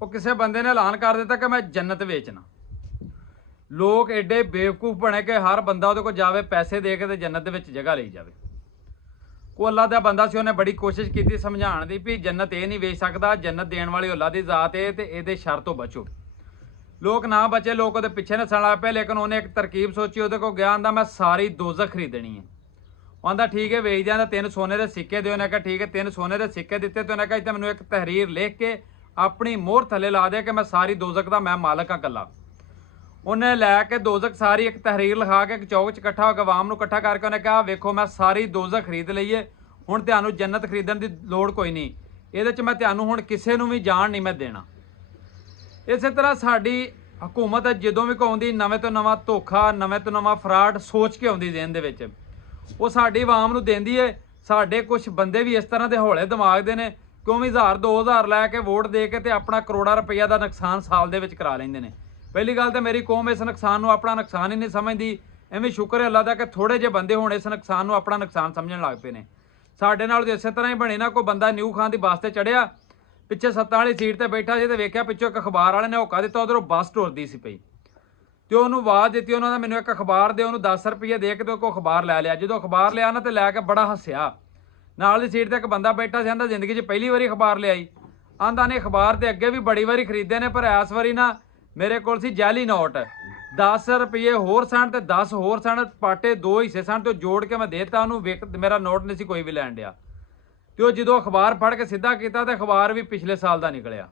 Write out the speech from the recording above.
वो किसी बंदे ने ऐलान कर दिता कि मैं जन्नत बेचना। लोग एडे बेवकूफ बने कि हर बंदा उहदे कोल जावे पैसे दे के ते जन्नत दे विच जगह लई जावे। कोई अल्लाह का बंदा सी, उन्हें बड़ी कोशिश की समझाने की भी जन्नत ये नहीं बेच सकता, जन्नत देने वाली अल्लाह की जात है तो ये शर तो बचो। लोग ना बचे, लोग वो पिछे नसन लग पे, लेकिन उन्हें एक तरकीब सोची, वो को गया आंदा मैं सारी दोजख खरीदनी है। आंदा ठीक है वेच दिया, 3 सोने के सिक्के दे। उन्हें कहा ठीक है 3 सोने के सिक्के दिते। तो उन्हें कहा मैंने एक तहरीर लिख के अपनी मोहर थले ला दे कि मैं सारी दोजख का मैं मालक हाँ कला। उन्हें लैके दोजख सारी एक तहरीर लिखा के एक चौक च इकट्ठा होकर आवाम को इकट्ठा करके उन्हें कहा वेखो मैं सारी दोजख खरीद ली है, हुण तुहानूं जन्नत खरीदण की लोड़ कोई नहीं, ये मैं तुहानूं हुण किसी नूं भी जान नहीं मैं देना। इस तरह साडी हुकूमत जदों भी कोई आउंदी नवें तो नवां धोखा, नवें तो नवां फ्राड सोच के आउंदी ज़हन दे विच, वो साडी आवाम नूं देंदी है। साडे कुछ बंदे भी इस तरह के हौले दिमाग दे ने कि उह 1000-2000 लैके वोट दे के ते अपना करोड़ां रुपया का नुकसान साल दे विच करा लैंदे ने। पहली गल तो मेरी कौम इस नुकसान नूं अपना नुकसान ही नहीं समझती। एवें शुक्र है अल्लाह दा कि थोड़े जे बंदे हुण इस नुकसान नूं अपना नुकसान समझण लग पे ने। साडे नाल तो इस तरह ही बने ना, कोई बंदा न्यू खान की बस से चढ़िया, पिछे 7 वाली सीट पर बैठा जी, तो वेख्या पिछों एक अखबार वाले ने होका दिता, उधरों बस टुरदी सी पई, तो उन्होंने आवाज़ दी, उन्होंने मैनू एक अखबार दे, उन्होंने 10 रुपये दे के तो कोई अखबार लै लिया। जो अखबार लिया ना तो लैके बड़ा हसिया। नाल दी सीट ते एक बंदा बैठा से, आंदा जिंदगी च पहली बारी अखबार ले आई। आंदा ने अखबार तो अगे भी बड़ी बारी खरीदे ने, पर इस बारी ना मेरे को जाली नोट 10 रुपये होर सन ते 10 होर सन, पाटे 2 हिस्से सन, तो जोड़ के मैं देता उन्होंने, मेरा नोट नहीं सी कोई भी लैन दिया। तो जो अखबार पढ़ के सीधा किया तो अखबार भी पिछले साल का निकलिया।